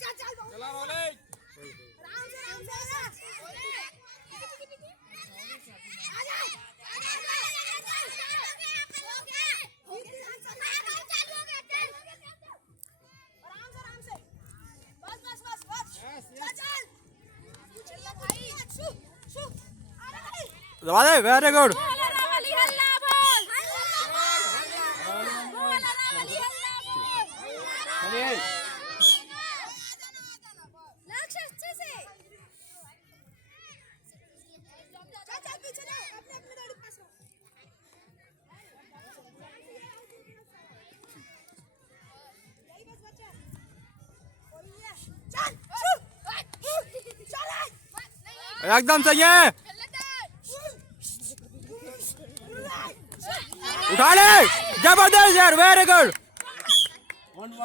चला rolling very good एकदम सही है उठा ले जबरदस्त यार वेरी गुड